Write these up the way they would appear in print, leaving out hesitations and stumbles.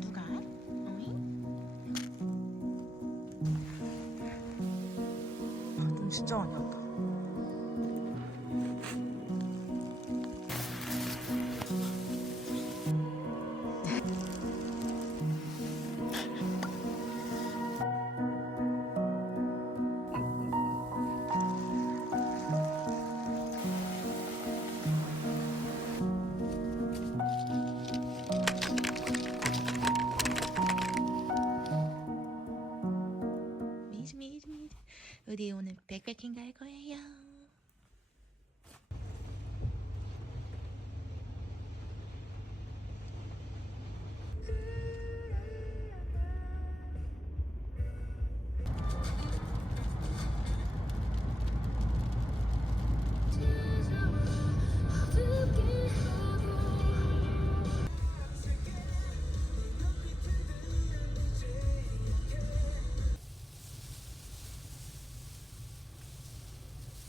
누가? 어잉? 아, 눈 진짜 많이 왔다. 미즈 우리 오늘 백패킹 갈 거예요.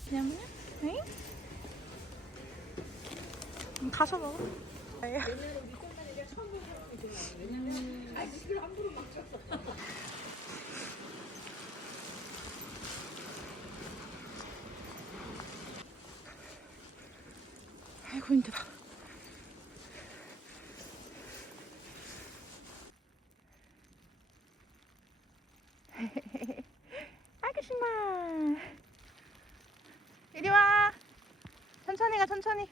그냥 응? 가서 먹어. 아이고 힘들어. 아가씨마 이리 와. 천천히 가 천천히.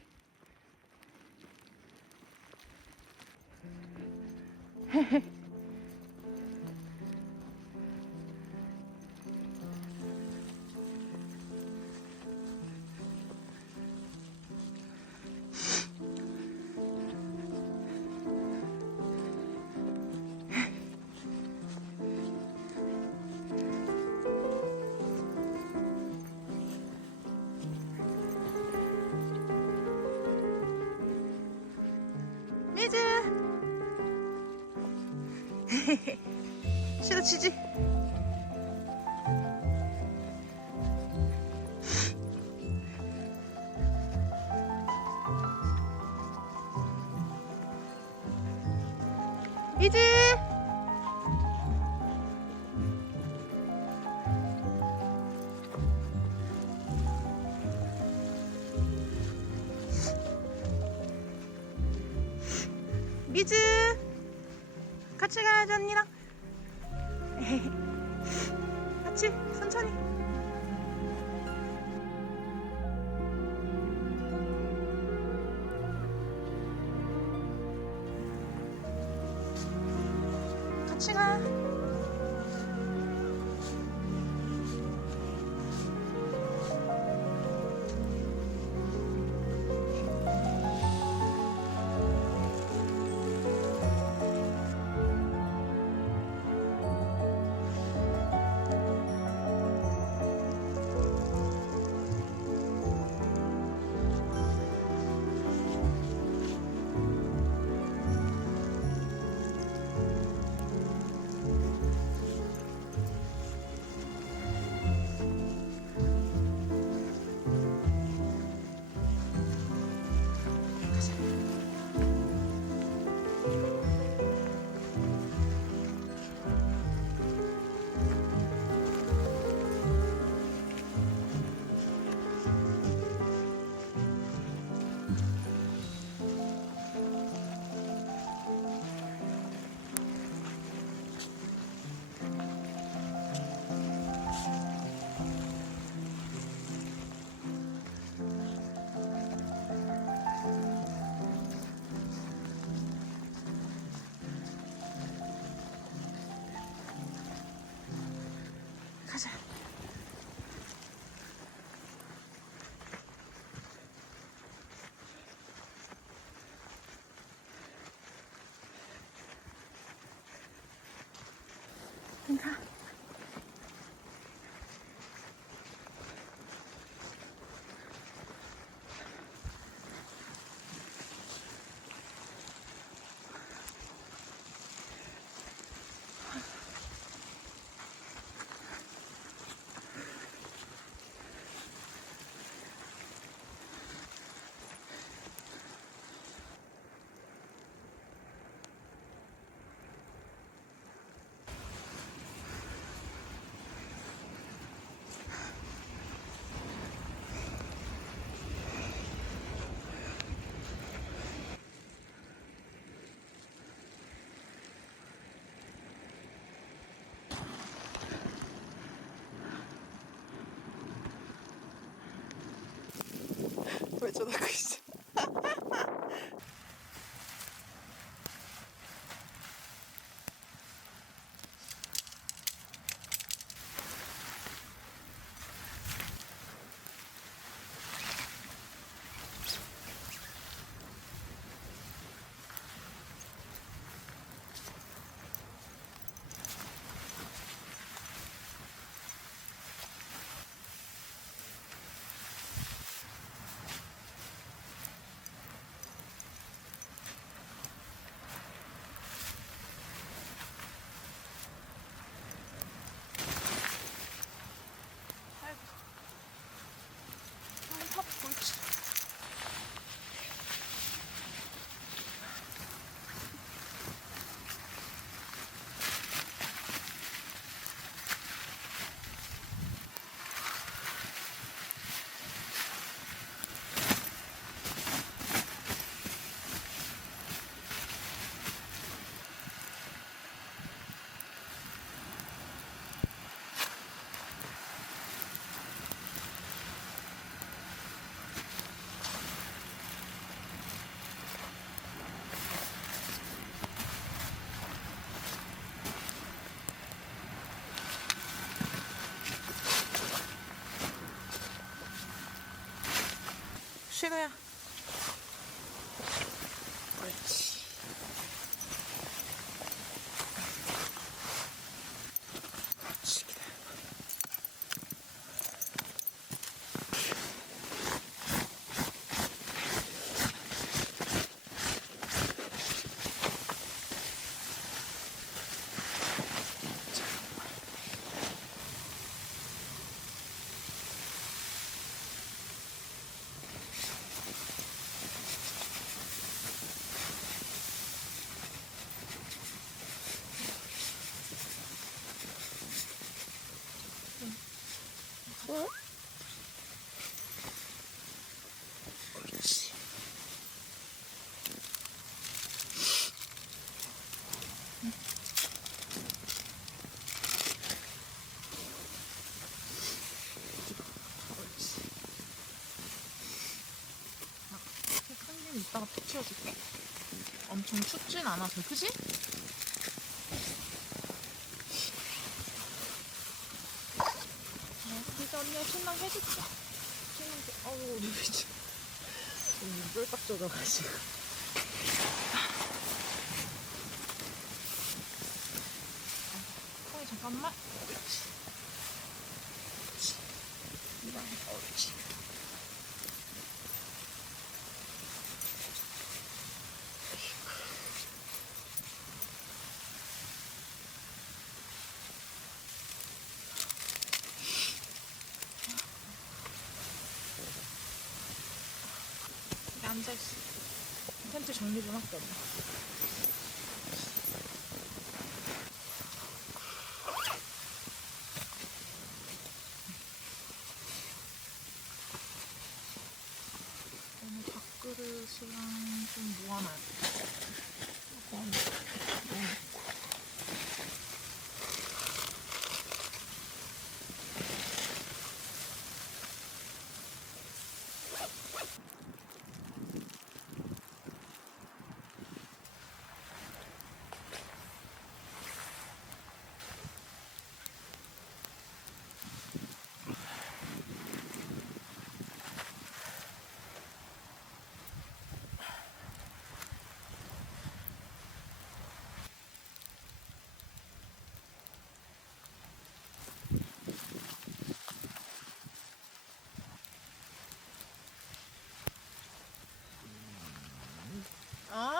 미즈 싫어치지. 미즈 미즈 같이 가야지 언니랑. 같이 천천히. 같이 가. 가자. 가. 왜 쳐다보고 있어? 팝 옳지. 시그야. 옳지. 옳지. 기다려봐. 응? 옳지. 옳지. 햇님 이따가 푹 치워줄게. 엄청 춥진 않아서, 그지? 이제 언니가 신랑 해줄게. 신랑, 어우, 우리 미치. 쫄딱 젖어가지고. 잠깐만. 옳지. 옳지. 이랑, 옳지. 여기 앉아있어. 텐트 정리 좀 할게, 엄마. 오늘 밥그릇이랑 좀 모아놔야겠다.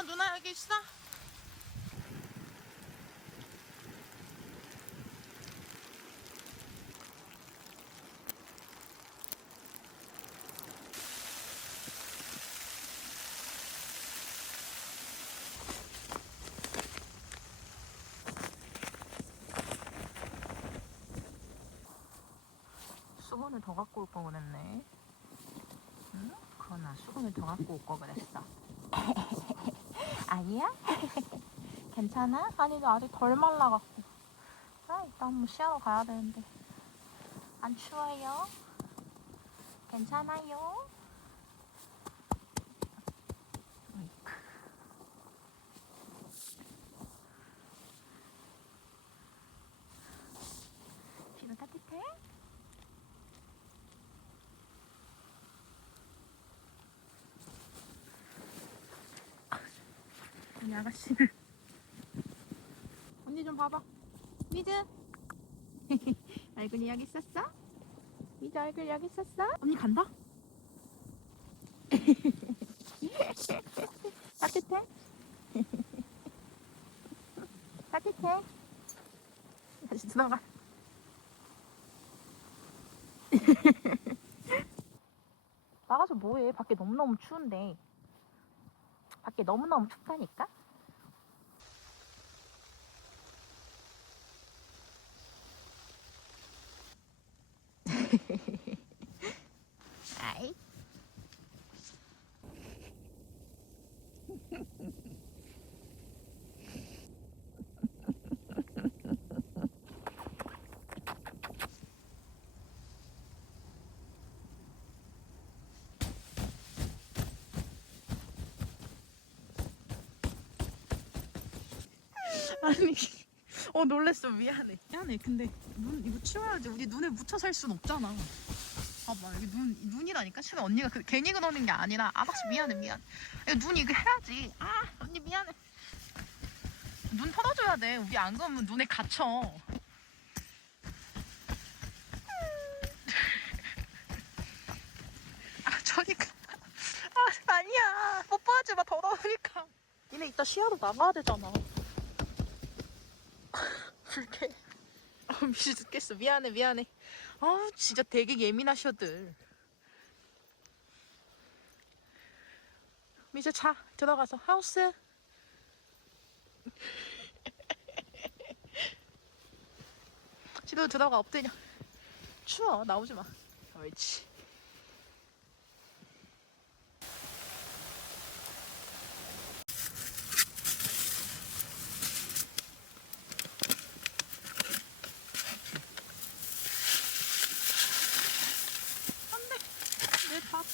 누나 여기 있어? 수건을 더 갖고 올 거 그랬네. 응? 그러나 수건을 더 갖고 올 거 그랬어. 아니야? 괜찮아? 아니 너 아직 덜 말라갖고. 아 일단 뭐 쉬하러 가야 되는데. 안 추워요? 괜찮아요? 이 아가씨를. 언니 좀 봐봐. 미즈. 얼굴이 여기 있었어? 미즈 얼굴 여기 있었어? 언니 간다? 따뜻해? 따뜻해? 다시 들어가. 나가서 뭐해? 밖에 너무너무 추운데. 밖에 너무너무 춥다니까? 아이. 아니, 놀랬어. 미안해. 미안해. 근데 눈 이거 치워야지. 우리 눈에 묻혀 살 순 없잖아. 봐봐, 여기 눈이라니까. 처음에 언니가 괜히 그러는 게 아니라, 아가씨 미안해. 이거 눈 이거 해야지. 언니 미안해. 눈 털어줘야 돼. 우리 안 그러면 눈에 갇혀. 저리 가. 아니야. 뽀뽀하지 마. 더러우니까. 니네 이따 시야로 나가야 되잖아. 불쾌. 미치 죽겠어. 미안해. 진짜 되게 예민하셔들. 미주 자. 들어가서 하우스. 지도 들어가. 엎드려. 추워. 나오지 마. 옳지. 안돼. 내 밥.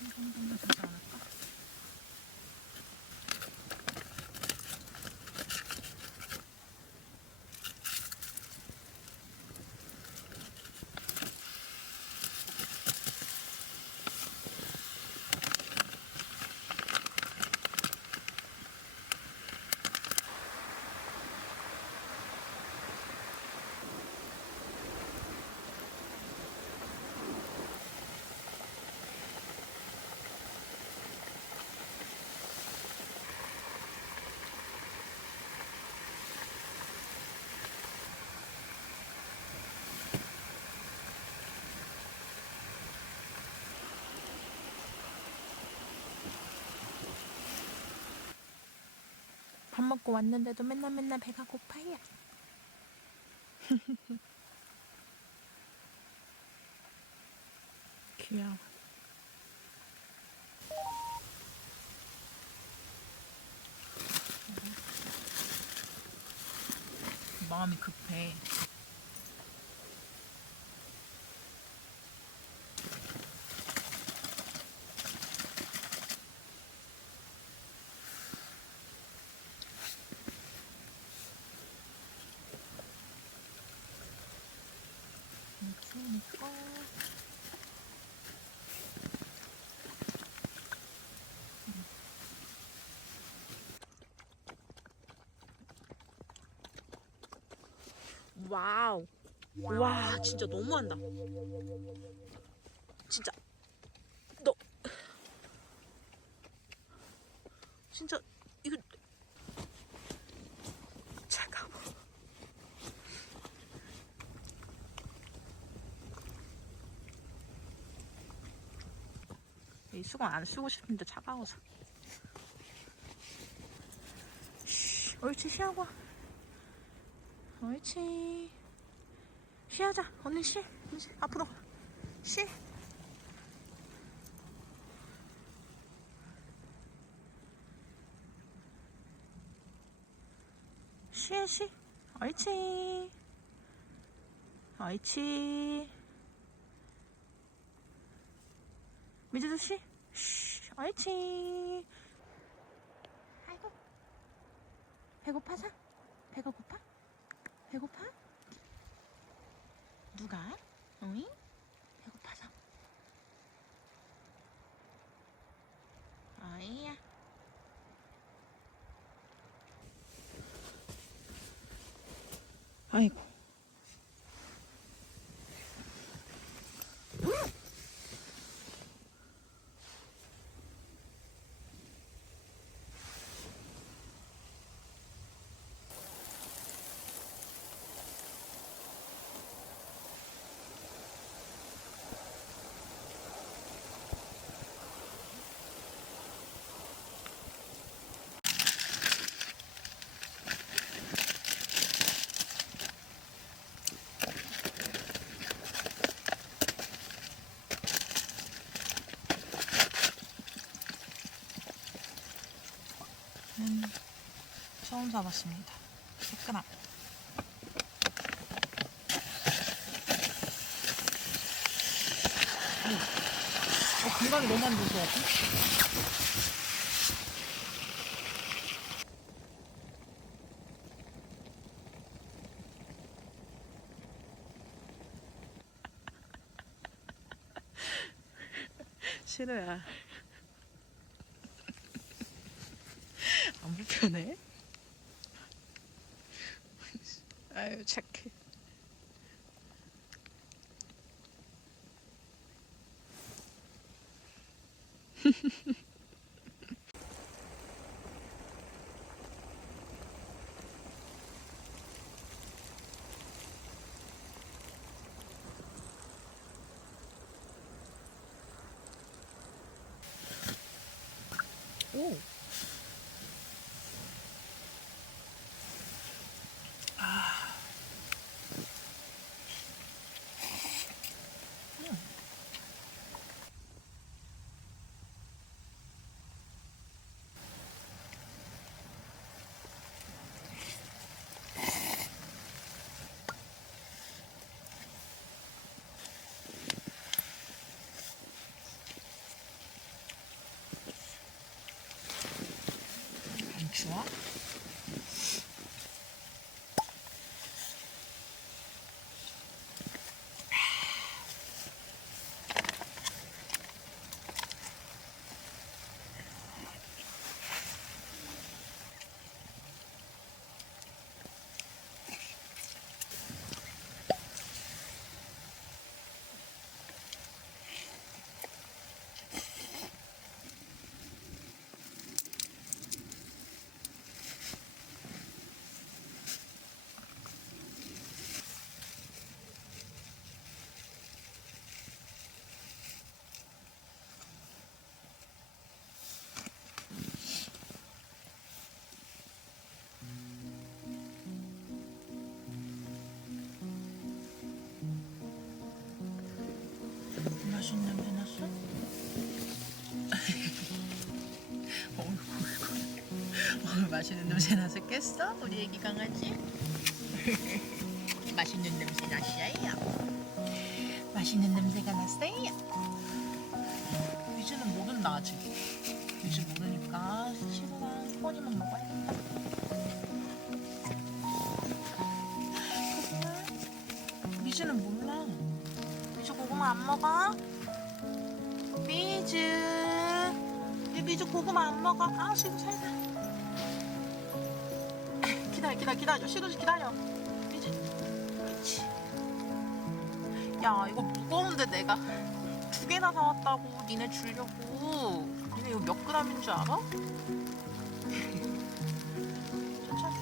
이 정도면 되지 않을까? 밥 먹고 왔는데도 맨날 배가 고파요. 귀여워. 마음이 급해. 추우니까. 와우. 와, 진짜 너무한다. 진짜 너 진짜 이거 차가워. 이 수건 안 쓰고 싶은데 차가워서. 옳지, 쉬하고. 옳지. 쉬하자. 언니 쉬. 이제 앞으로 쉬. 쉬. 옳지. 옳지. 미주도 쉬. 옳지. 아이고. 배고파서? 배가 고파? 배고파? 누가? 어이? 배고파서. 아이고. 처음 잡았습니다. 새끈함. 공간이 너무 안 좋은 것 같아. 싫어야. 안 불편해? 아유 착해. 오. 아. 안 추워? 맛있는 냄새 났어? 어이구, 맛있는 냄새 나서 깼어? 우리 애기 강아지? 맛있는 냄새 났어요. 맛있는 냄새가 났어요. 위즈는 모른다 아직. 위즈 모르니까 시루랑 코어니만 먹어야겠다. 위즈는 몰라. 위즈 고구마 안 먹어? 위즈. 위즈 고구마 안 먹어? 아 시루 살살. 기다려. 시루 기다려. 위즈. 그렇지. 야 이거 무거운데 내가 2개나 사왔다고 니네 주려고. 니네 이거 몇 그램인 줄 알아? 천천히.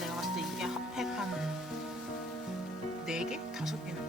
내가 봤을 때 이게 핫팩 한 4개? 5개는 돼.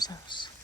쌓였어.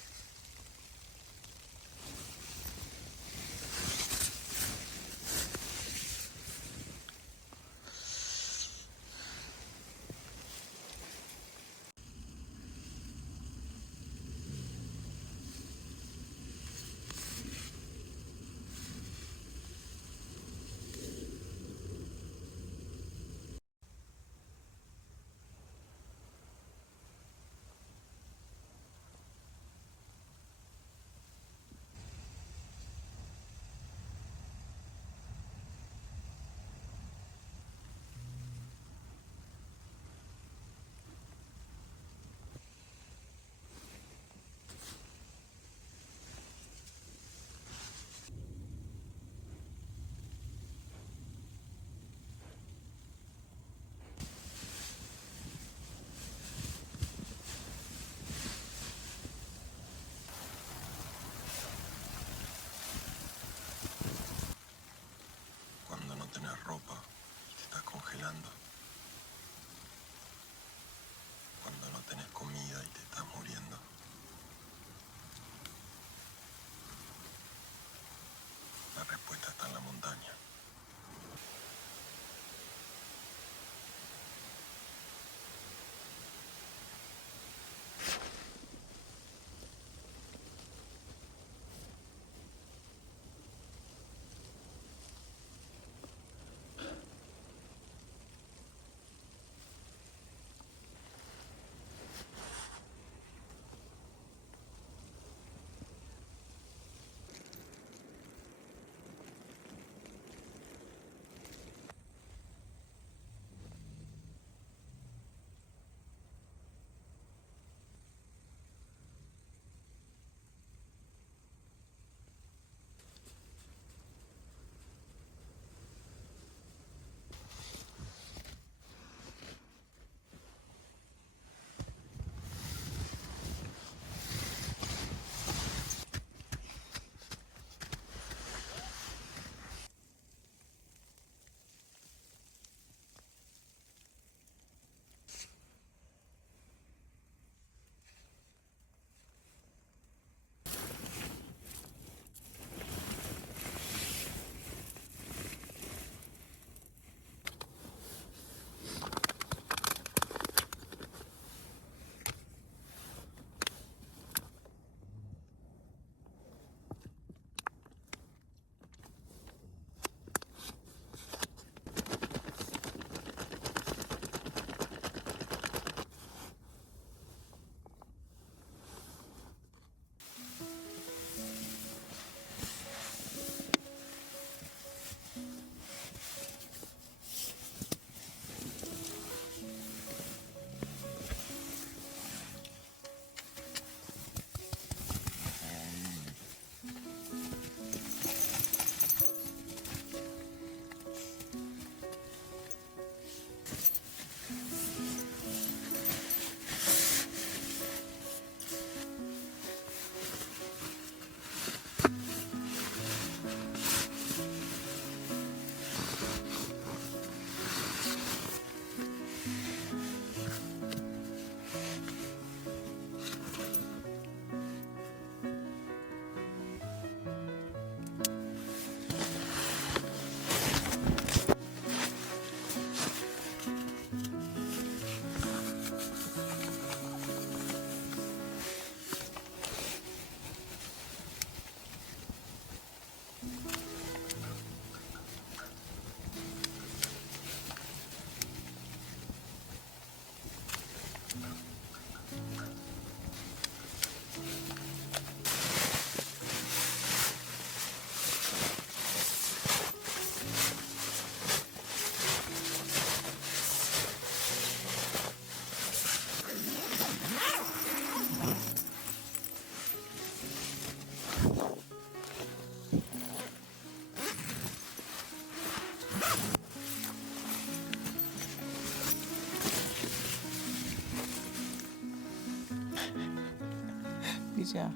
미지야.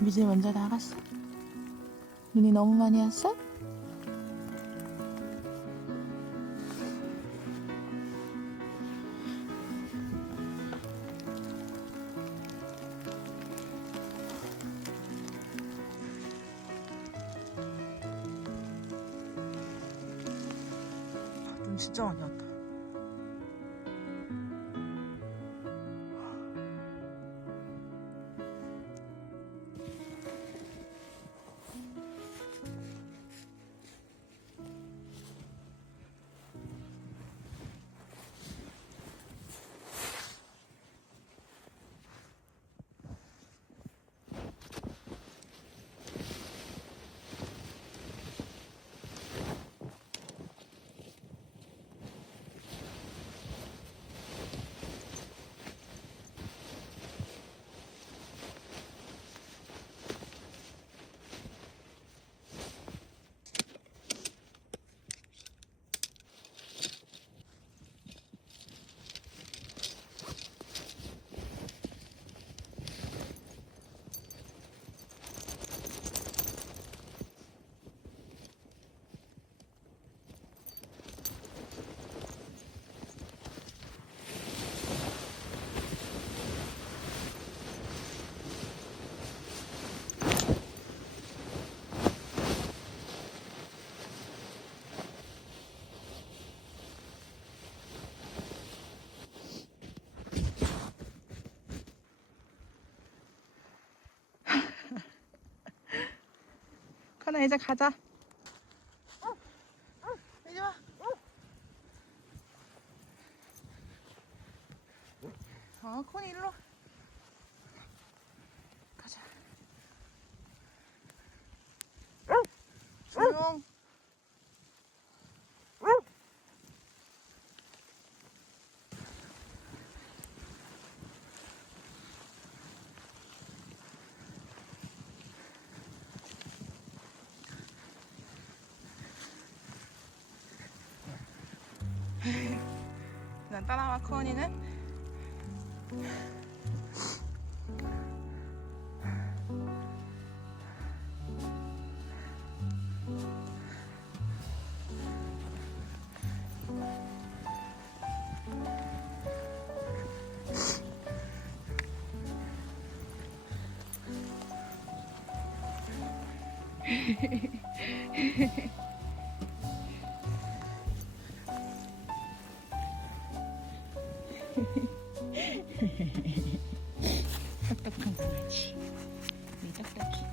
미지 먼저 나갔어? 눈이 너무 많이 왔어? 진짜 많이 왔다. 코나 이제 가자. 이리 와. 코니 일로 와. 가자. 조용. 난 따라와. 코니는 똑똑한 강아지. 이 똑똑히.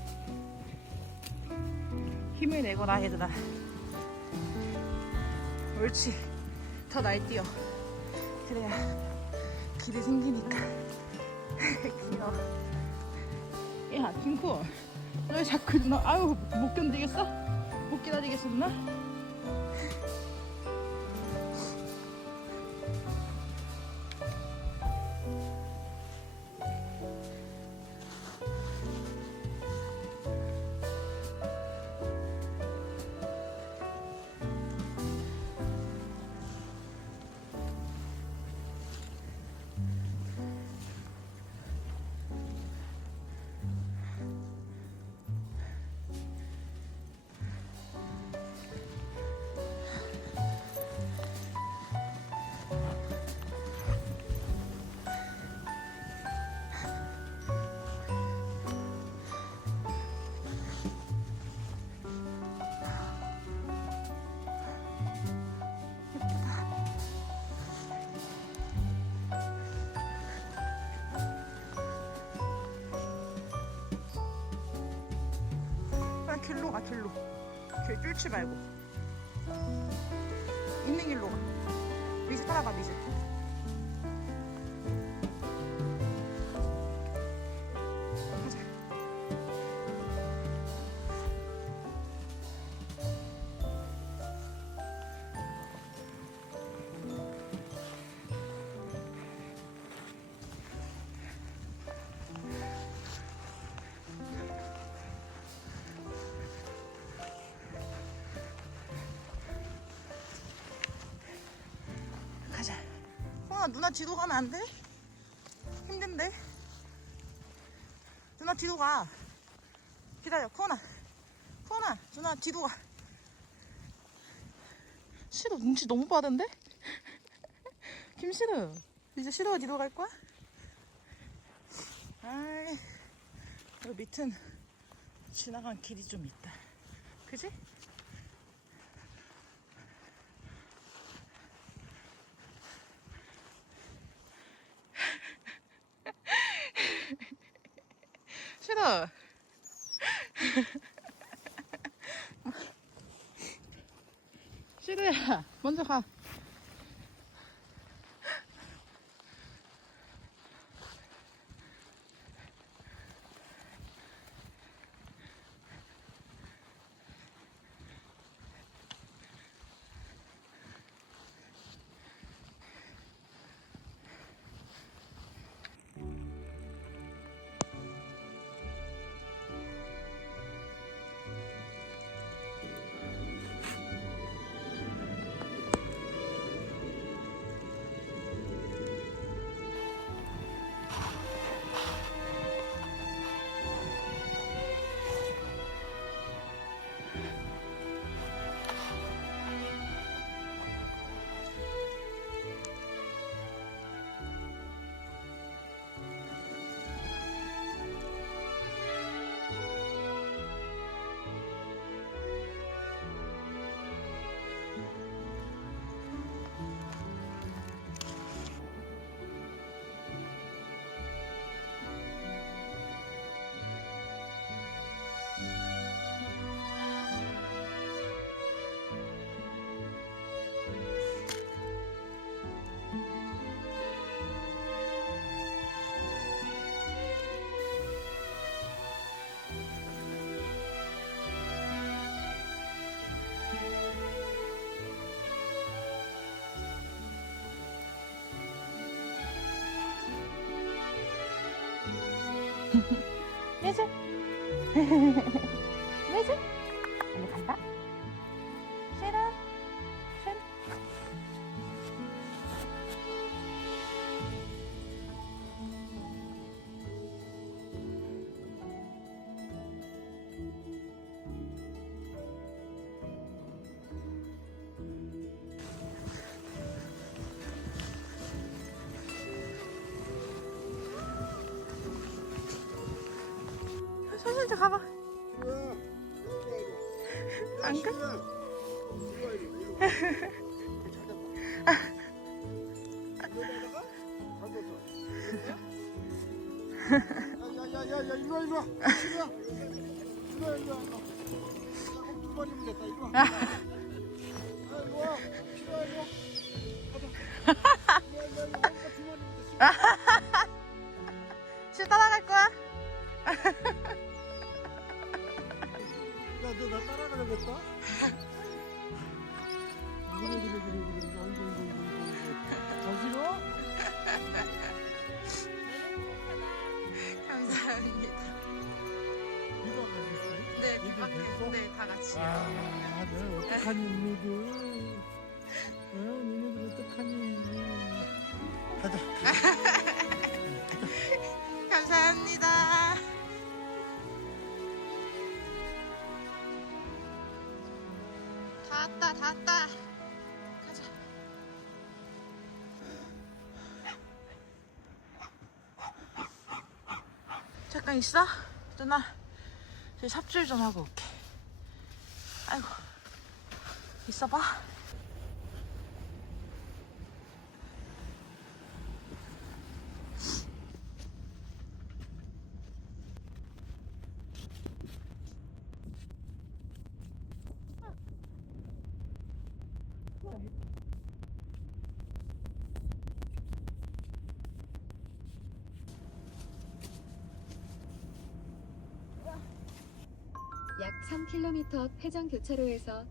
힘을 내거라 얘들아. 옳지. 더 날뛰어. 그래야 길이 생기니까. 귀여워. 야 김코, 너 왜 자꾸 누나 아유 못 견디겠어? 못 기다리겠어 누나? 길로 가. 길로. 길 뚫지 말고 있는 길로 가. 미세 따라가. 미세. 가자. 가자. 누나 뒤로 가면 안 돼? 힘든데? 누나 뒤로 가. 기다려. 코나 누나 뒤로 가. 시도 눈치 너무 빠른데? 김시도 이제 시도가 뒤로 갈 거야? 아이, 여기 밑은 지나간 길이 좀 있다. 그지? 싫어. 시드야, 먼저 가. 매주. 매주. 이리 간다. 싫어. 싫어. 손실도 가봐. 안 가? 야야야야 이리와 이리와 이리와 이리와 이리와 두 마리면 됐다 이리와 이리와 이리와 이리와 가자 야야야 두 마리면 됐어 실 따라갈 거야? 야너 나 따라가려겠다 그래 더 싫어? 감사합니다. 이거 가졌어? 네, 얘들 밖에. 됐어? 네, 다 같이. 너 어떡하니 니네들 니네들 어떡하니 가자 감사합니다. 다 왔다, 다 왔다. 가자. 잠깐 있어? 누나, 저 삽질 좀 하고 올게. 아이고, 있어봐. 약 3km 회전 교차로에서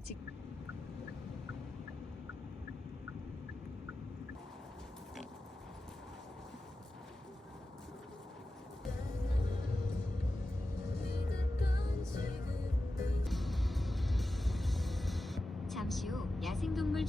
잠시 후 야생동물